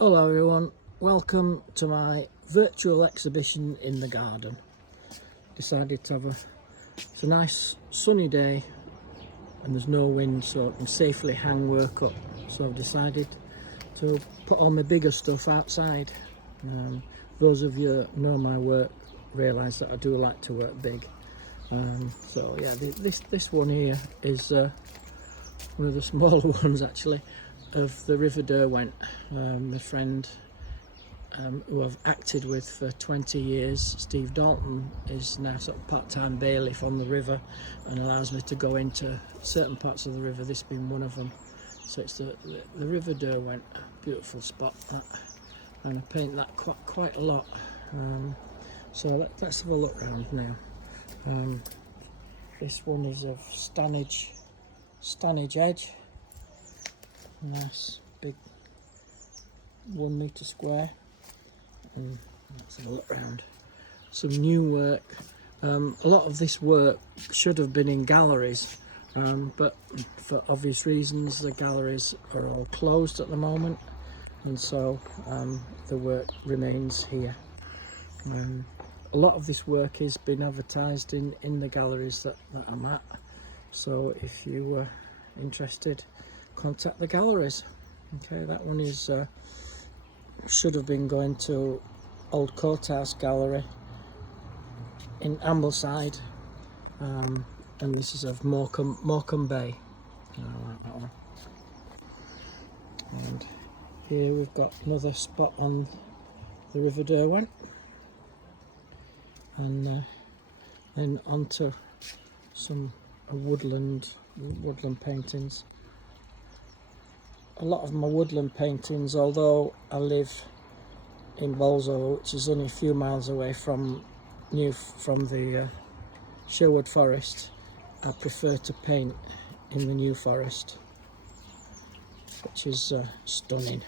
Hello everyone, welcome to my virtual exhibition in the garden. Decided to have it's a nice sunny day and there's no wind, so I can safely hang work up. So I've decided to put all my bigger stuff outside. Those of you that know my work realise that I do like to work big. So yeah, this one here is one of the smaller ones actually, of the River Derwent. My friend who I've acted with for 20 years, Steve Dalton, is now sort of part-time bailiff on the river and allows me to go into certain parts of the river, this being one of them. So it's the River Derwent, beautiful spot that, and I paint that quite a lot. So let's have a look around now. This one is of Stanage Edge. Nice big 1 metre square, and let's have a look around. Some new work. A lot of this work should have been in galleries, but for obvious reasons the galleries are all closed at the moment, and so the work remains here. A lot of this work has been advertised in the galleries that I'm at, so if you were interested, contact the galleries. Okay, that one is should have been going to Old Courthouse Gallery in Ambleside, and this is of Morecambe Bay. I like that one. And here we've got another spot on the River Derwent, and then onto some woodland paintings. A lot of my woodland paintings, although I live in Bolsover, which is only a few miles away from the Sherwood Forest, I prefer to paint in the New Forest, which is stunning.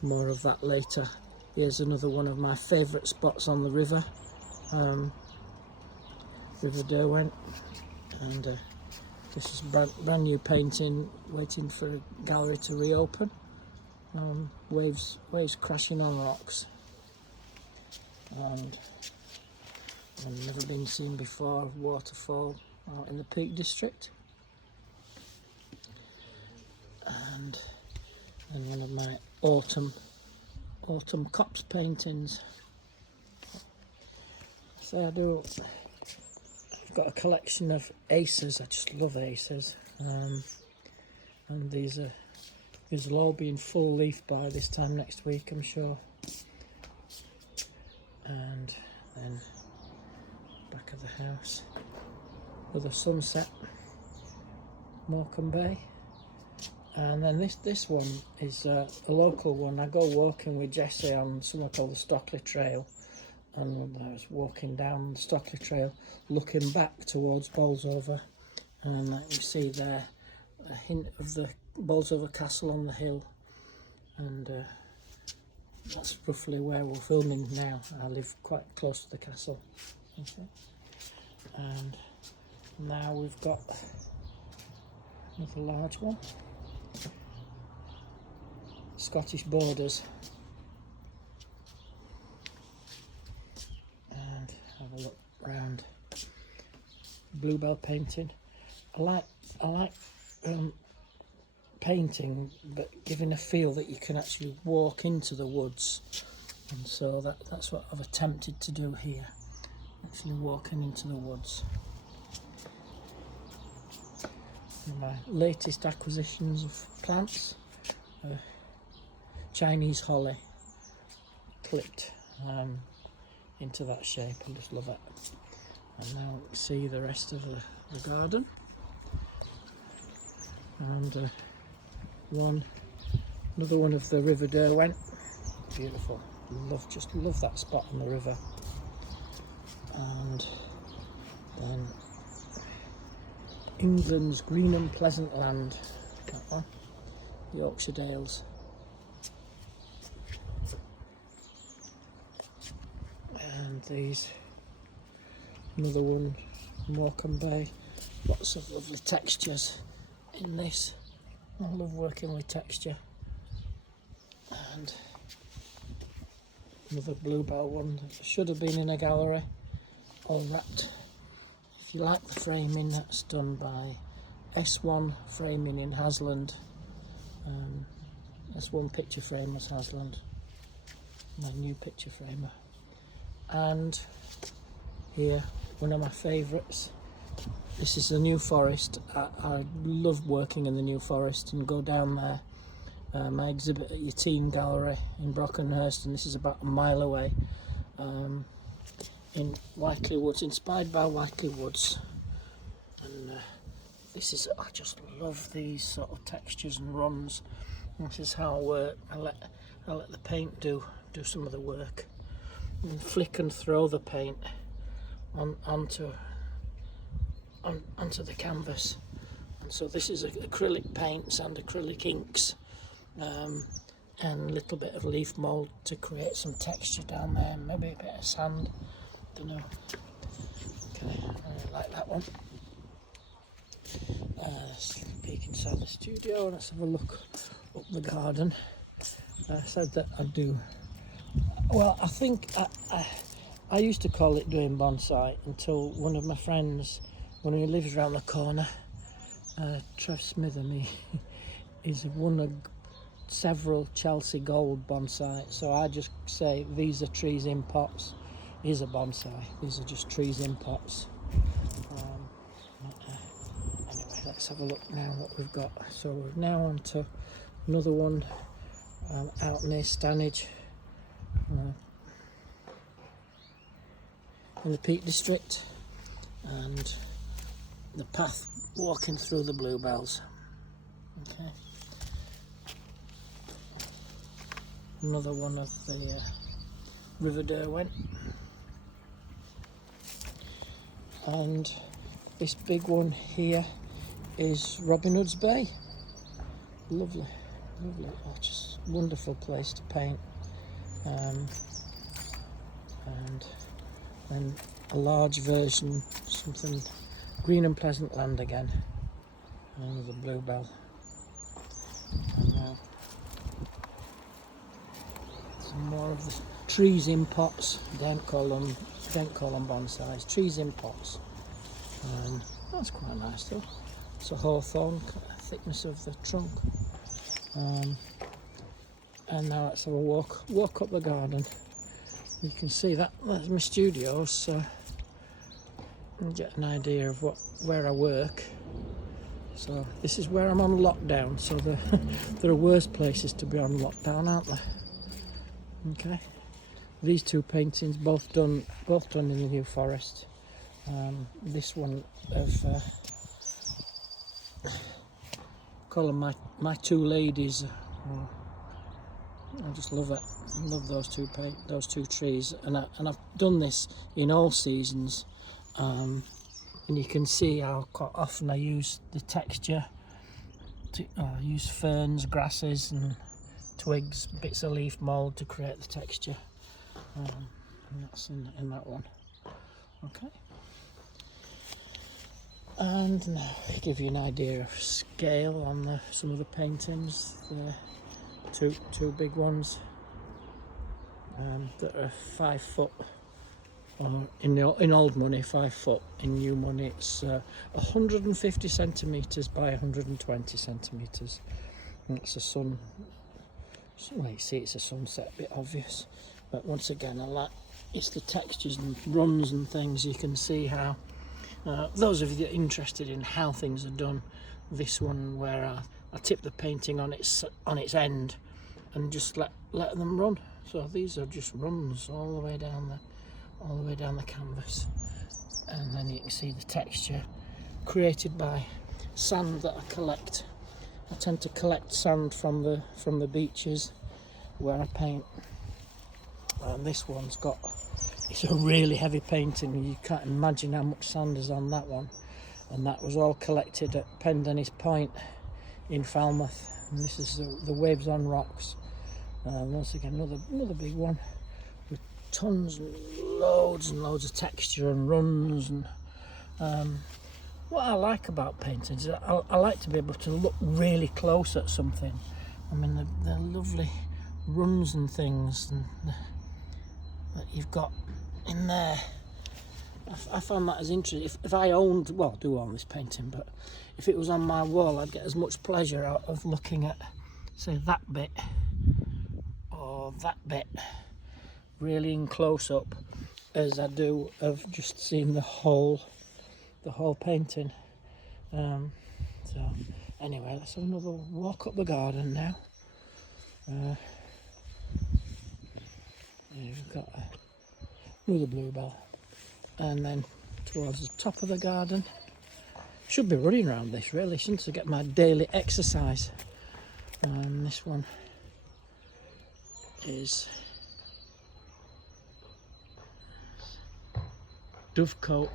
More of that later. Here's another one of my favourite spots on the river, River Derwent, and this is brand new painting, waiting for a gallery to reopen. Waves crashing on rocks, and never been seen before, waterfall out in the Peak District. And one of my autumn copse paintings. So I've got a collection of aces. I just love aces, and these will all be in full leaf by this time next week, I'm sure. And then back of the house with a sunset, Morecambe Bay. And then this one is a local one. I go walking with Jessie on somewhere called the Stockley Trail, and I was walking down the Stockley Trail looking back towards Bolsover, and you see there a hint of the Bolsover Castle on the hill, and that's roughly where we're filming now. I live quite close to the castle. Okay. And now we've got another large one, Scottish Borders. And have a look round. Bluebell painting. I like painting, but giving a feel that you can actually walk into the woods, and so that's what I've attempted to do here, actually walking into the woods. And my latest acquisitions of plants, Chinese holly, clipped into that shape. I just love it. And now see the rest of the garden, and another one of the River Derwent. Beautiful. Just love that spot on the river. And then England's green and pleasant land, that one, Yorkshire Dales. And these, another one, Morecambe Bay. Lots of lovely textures in this. I love working with texture. And And another bluebell one that should have been in a gallery, all wrapped. If you like the framing, that's done by S1 Framing in Hasland. S1 Picture Framers Hasland, my new picture framer. And here, one of my favourites. This is the New Forest. I love working in the New Forest and go down there. My exhibit at your Teen Gallery in Brockenhurst, and this is about a mile away, in Whiteley Woods, inspired by Whiteley Woods. And this is, I just love these sort of textures and runs. This is how I work. I let the paint do some of the work, and flick and throw the paint onto the canvas. And so this is acrylic paints and acrylic inks, and a little bit of leaf mould to create some texture down there, maybe a bit of sand, don't know. Okay, I like that one. Let's peek inside the studio, let's have a look up the garden. I said that I'd do, well, I think I used to call it doing bonsai until one of my friends, one who lives around the corner, Trev Smithem, he's won several Chelsea Gold bonsai. So I just say these are trees in pots, is a bonsai. These are just trees in pots. Anyway, let's have a look now what we've got. So we're now on to another one out near Stanage, in the Peak District, and the path walking through the bluebells. Okay. Another one of the River Derwent. And this big one here is Robin Hood's Bay. Lovely, lovely, oh, just wonderful place to paint. And then a large version, something Green and Pleasant Land again, another bluebell. And now some more of the trees in pots. Don't call them bonsais. Trees in pots. That's quite nice though. It's a hawthorn, thickness of the trunk. And now let's have a walk up the garden. You can see that's my studio, so you get an idea of where I work. So this is where I'm on lockdown, so there are worse places to be on lockdown, aren't there? Okay, these two paintings both done in the New Forest. This one of call them my two ladies. I just love it. I love those two trees, and I've done this in all seasons, and you can see how quite often I use the texture. I use ferns, grasses, and twigs, bits of leaf mould to create the texture, and that's in that one. Okay. And now to give you an idea of scale on some of the paintings, the two big ones that are 5 foot, or in old money 5 foot, in new money it's 150 centimetres by 120 centimetres. And it's a sun. Well, you see it's a sunset, a bit obvious, but once again it's the textures and runs and things. You can see how those of you that are interested in how things are done, this one where I tip the painting on its end and just let them run. So these are just runs all the way down the canvas, and then you can see the texture created by sand that I collect. I tend to collect sand from the beaches where I paint, and this one's it's a really heavy painting. You can't imagine how much sand is on that one, and that was all collected at Pendennis Point in Falmouth. And this is the Waves on Rocks. Once again, another big one with tons and loads of texture and runs. And what I like about paintings is I like to be able to look really close at something. I mean, they're lovely runs and things that you've got in there. I found that as interesting. If I owned, well, I do own this painting, but if it was on my wall, I'd get as much pleasure out of looking at, say, that bit or that bit really in close up as I do of just seeing the whole painting. So anyway, let's have another walk up the garden now. We've got another bluebell, and then towards the top of the garden. Should be running around this really, shouldn't I, get my daily exercise. This one is dovecote,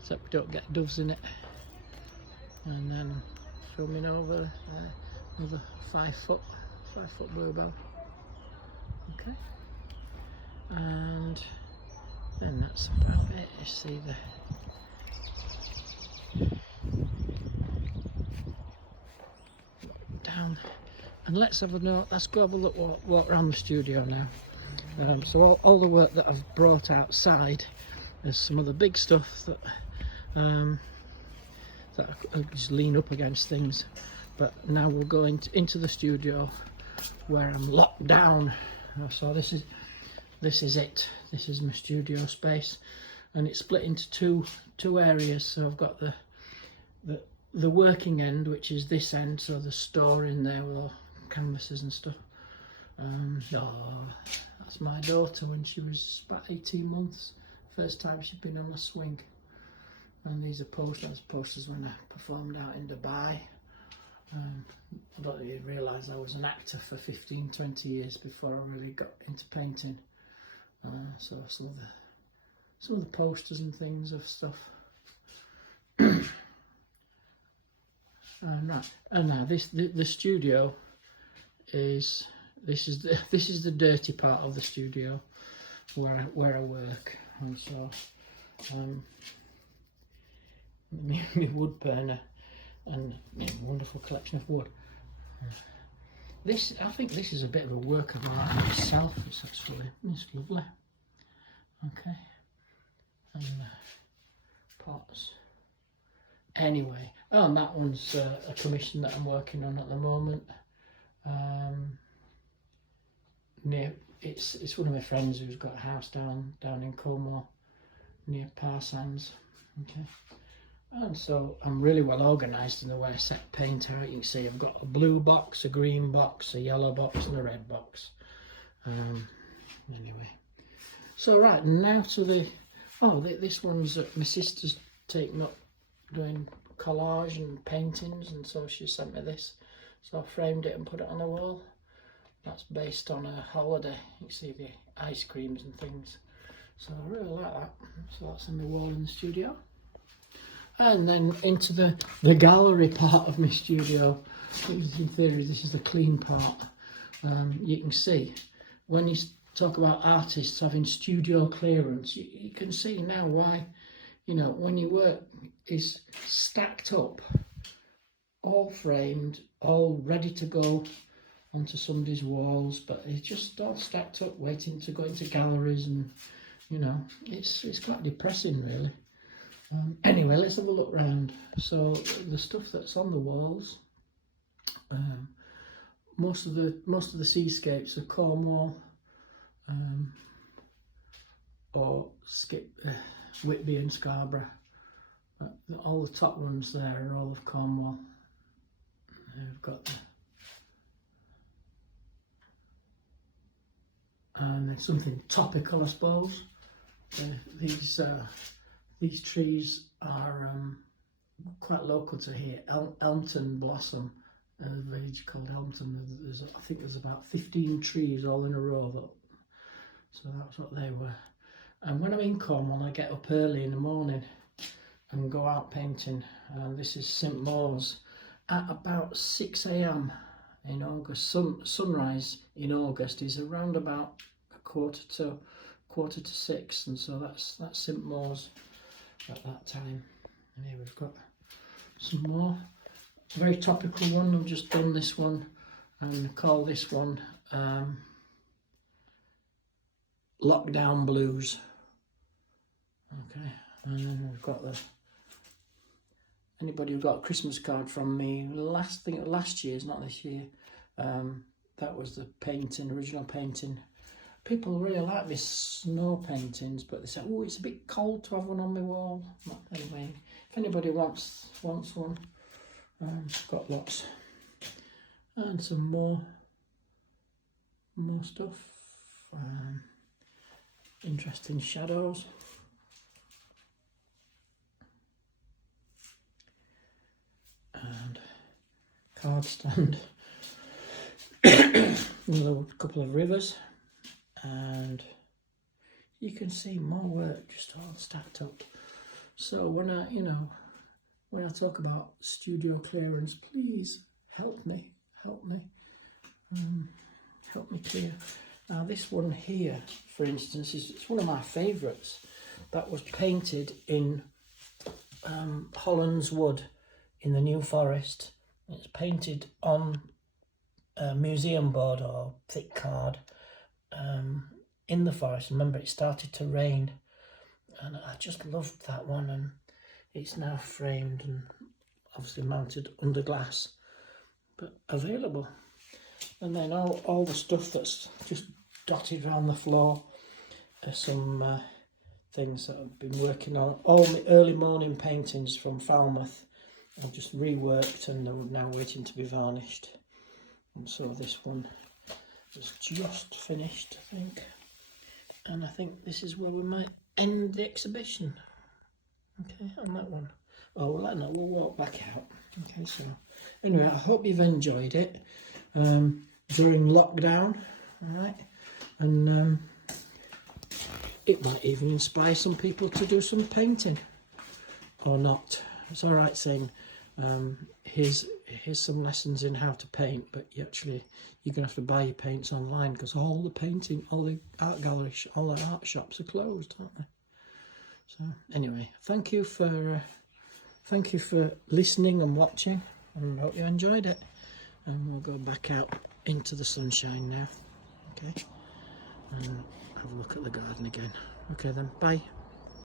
except we don't get doves in it. And then swimming over another 5 foot bluebell. Okay, and then that's about it. You see down, and let's have a note. Let's go have a look, walk around the studio now. So all the work that I've brought outside, there's some of the big stuff that that I just lean up against things, but now we'll go into the studio where I'm locked down. So this is it. This is my studio space, and it's split into two areas. So I've got the working end, which is this end, so the store in there with all canvases and stuff. That's my daughter when she was about 18 months. First time she'd been on a swing. And these are posters when I performed out in Dubai. I don't really realise I was an actor for 15-20 years before I really got into painting. So some of the posters and things of stuff. Right, and now the studio is this is the dirty part of the studio where I work, and so my wood burner and wonderful collection of wood. I think this is a bit of a work of art itself. It's lovely. Okay, and pots. Anyway, and that one's a commission that I'm working on at the moment. It's one of my friends who's got a house down in Como, near Parsons. Okay, and so I'm really well organised in the way I set paint out. You can see I've got a blue box, a green box, a yellow box, and a red box. Anyway, so right now to this one's my sister's taken up doing collage and paintings, and so she sent me this, so I framed it and put it on the wall. That's based on a holiday. You can see the ice creams and things, so I really like that. So that's on the wall in the studio. And then into the gallery part of my studio. In theory this is the clean part. You can see when you talk about artists having studio clearance, you can see now why, when your work is stacked up, all framed, all ready to go onto somebody's walls, but it's just all stacked up waiting to go into galleries, and it's quite depressing really. Anyway, let's have a look round. So the stuff that's on the walls, most of the seascapes are Cornwall, or Whitby and Scarborough. All the top ones there are all of Cornwall. We've got and then something topical, I suppose. These trees are quite local to here. Elmton Blossom, a village called Elmton. I think there's about 15 trees all in a row. So that's what they were. And when I'm in Cornwall, I get up early in the morning and go out painting. This is St Maur's at about 6 AM in August. Sunrise in August is around about a quarter to 6, and so that's St Maur's at that time. And here we've got some more. A very topical one. I've just done this one and call this one Lockdown Blues. Okay, and then we've got the, anybody who got a Christmas card from me last year's, not this year, that was the painting, original painting. People really like my snow paintings, but they say, oh, it's a bit cold to have one on my wall. But anyway, if anybody wants one, got lots. And some more stuff. Interesting shadows. And card stand. Another couple of rivers. And you can see more work just all stacked up. So when I talk about studio clearance, please help me clear. Now this one here, for instance, it's one of my favourites. That was painted in Holland's wood in the New Forest. It's painted on a museum board or thick card in the forest. Remember, it started to rain, and I just loved that one, and it's now framed and obviously mounted under glass, but available. And then all the stuff that's just dotted around the floor are some things that I've been working on. All my early morning paintings from Falmouth I've just reworked, and they're now waiting to be varnished. And so this one is just finished, I think. And I think this is where we might end the exhibition. Okay, on that one. Oh, well, I know, we'll walk back out. Okay, so anyway, I hope you've enjoyed it during lockdown, all right? And it might even inspire some people to do some painting, or not. It's all right saying, here's some lessons in how to paint, but you're gonna have to buy your paints online, because all the art galleries, all the art shops are closed, aren't they? So anyway, thank you for listening and watching, and I hope you enjoyed it. And we'll go back out into the sunshine now, okay, and have a look at the garden again. Okay then, bye.